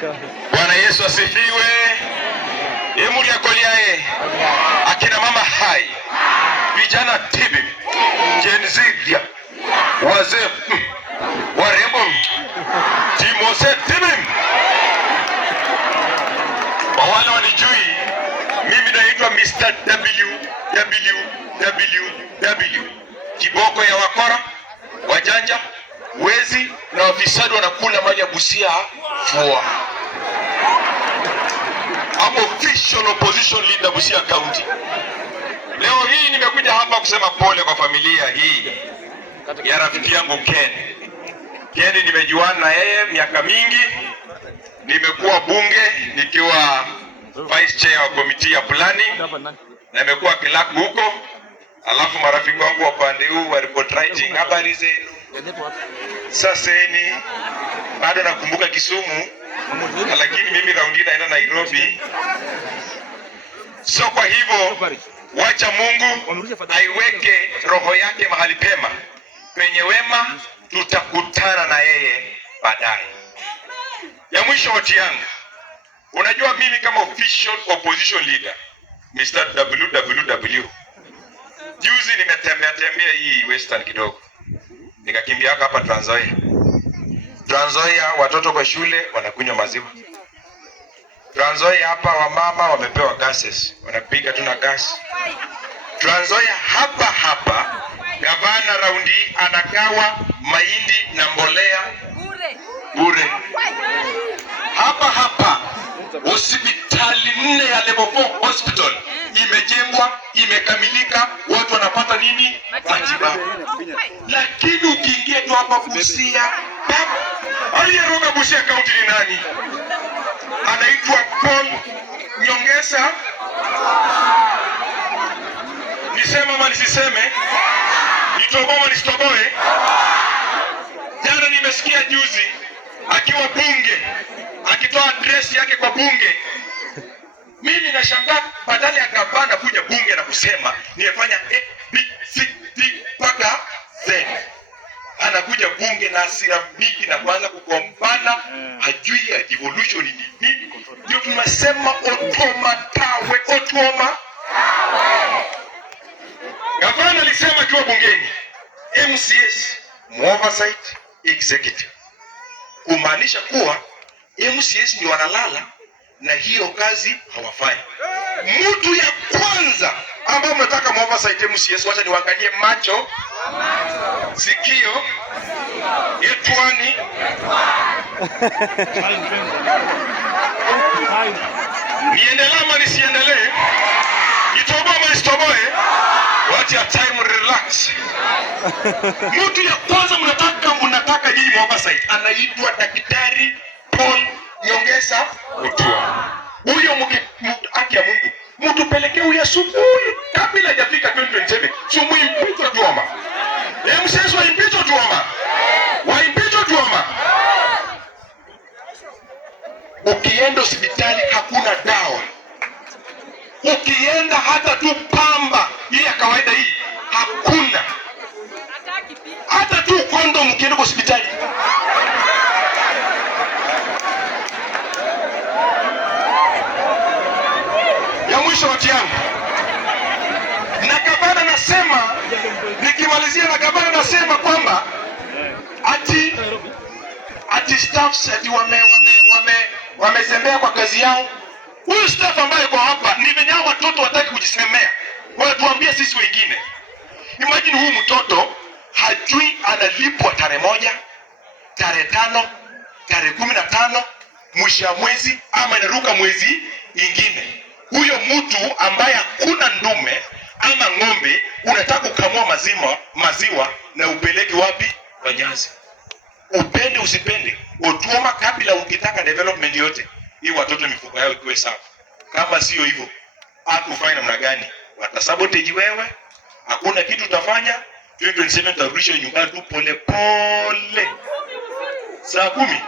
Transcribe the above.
Bwana Yesu asifiwe. Emuri akoliae. Akina mama hai. Vijana tibi. Gen Z. Wazee. Warembo. Timose tibi. Wawala wanijui. Mimi naitwa Mr. WWW. Kiboko ya wakora, wajanja, wezi na wafisadi wanakula maji ya Busia fua. I'm official opposition leader Busia County. Leo hii nimekuja hapa kusema pole kwa familia hii ya rafiki yangu Ken. Ken nimejuana na yeye miaka mingi. Nimekuwa bunge nikiwa vice chair wa committee ya planning na nimekuwa clerk huko. Alafu marafiki wangu wa pande huu wa report writing, habari zenu. Sasa ni bado nakumbuka Kisumu, lakini mimi raundi naenda Nairobi. So kwa hivyo wacha Mungu aiweke roho yake mahali pema penye wema, tutakutana na yeye baadaye. Ya mwisho wati yangu, unajua mimi kama official opposition leader Mr. WWW, juzi nimetembea hii Western kidogo. Nikakimbia hapa Trans Nzoia. Trans Nzoia watoto kwa shule wanakunywa maziwa. Trans Nzoia hapa wamama wamepewa gases, wanapiga tu na gas. Trans Nzoia hapa gavana raundi anagawa mahindi na mbolea bure. Hapa hospitali 4 ya level 4 hospital imejengwa, imekamilika, watu wanapata nini? Matibabu. Lakini ukiingia tu hapa Busia, aliyeroga Busia County ni nani? Anaitwa Paul Nyongesa. Nisema ama nisiseme? Nitoboe ama nisitoboe? Jana nimesikia juzi akiwa bunge akitoa address yake kwa bunge. Mimi nashangaa badala ya gavana kuja bunge na kusema nimefanya A, B, C, D mpaka Z, anakuja bunge na hasira mingi na kuanza kugombana, hajui ya devolution ni nini. Ndio tunasema Otuoma tawe, Otuoma tawe. Gavana alisema akiwa bungeni, MCS oversight executive, kumaanisha kuwa MCS ndio wanalala na hiyo kazi hawafanyi. Mtu ya kwanza ambao mnataka oversight MCS, wacha niwaangalie macho, sikio, yetwani. Niendelee ama nisiendelee? Nitoboe ama nisitoboe? Wacha time relax. Mtu ya kwanza mnataka nyinyi oversight anaitwa Daktari Paul Nyongesa Otuoma. Huyo haki ya Mungu mtupelekee huyo asubuhi kabla hajafika 2027. Sumu impeach Otuoma. MCS wa impeach Otuoma. Wa impeach Otuoma. Ukienda hospitali hakuna dawa. Ukienda hata tu pamba hii ya kawaida hii hakuna. Hata tu kondom ukienda hospitali. Ya mwisho wati yangu, na gavana nasema, nikimalizia na gavana nasema kwamba ati staffs ati wamezembea kwa kazi yao. Huyu staff ambaye kwa hapa ni venye watoto wataki kujisemea, wanatuambia sisi wengine. Imagine huyu mtoto hajui analipwa tarehe 1, tarehe 5, tarehe 15, mwisho wa mwezi ama inaruka mwezi ingine. Huyo mtu ambaye hakuna ndume ama ng'ombe unataka kukamua maziwa na upeleke wapi? Kwa Nyanza. Upende usipende, Otuoma kabla ukitaka development yote, hii watoto mifuko yao ikiwe sawa. Kama sio hivyo, hakufanya namna gani? Watasabotage wewe. Hakuna kitu utafanya. 2027 tarudisha nyumbani tu pole pole. Saa 10.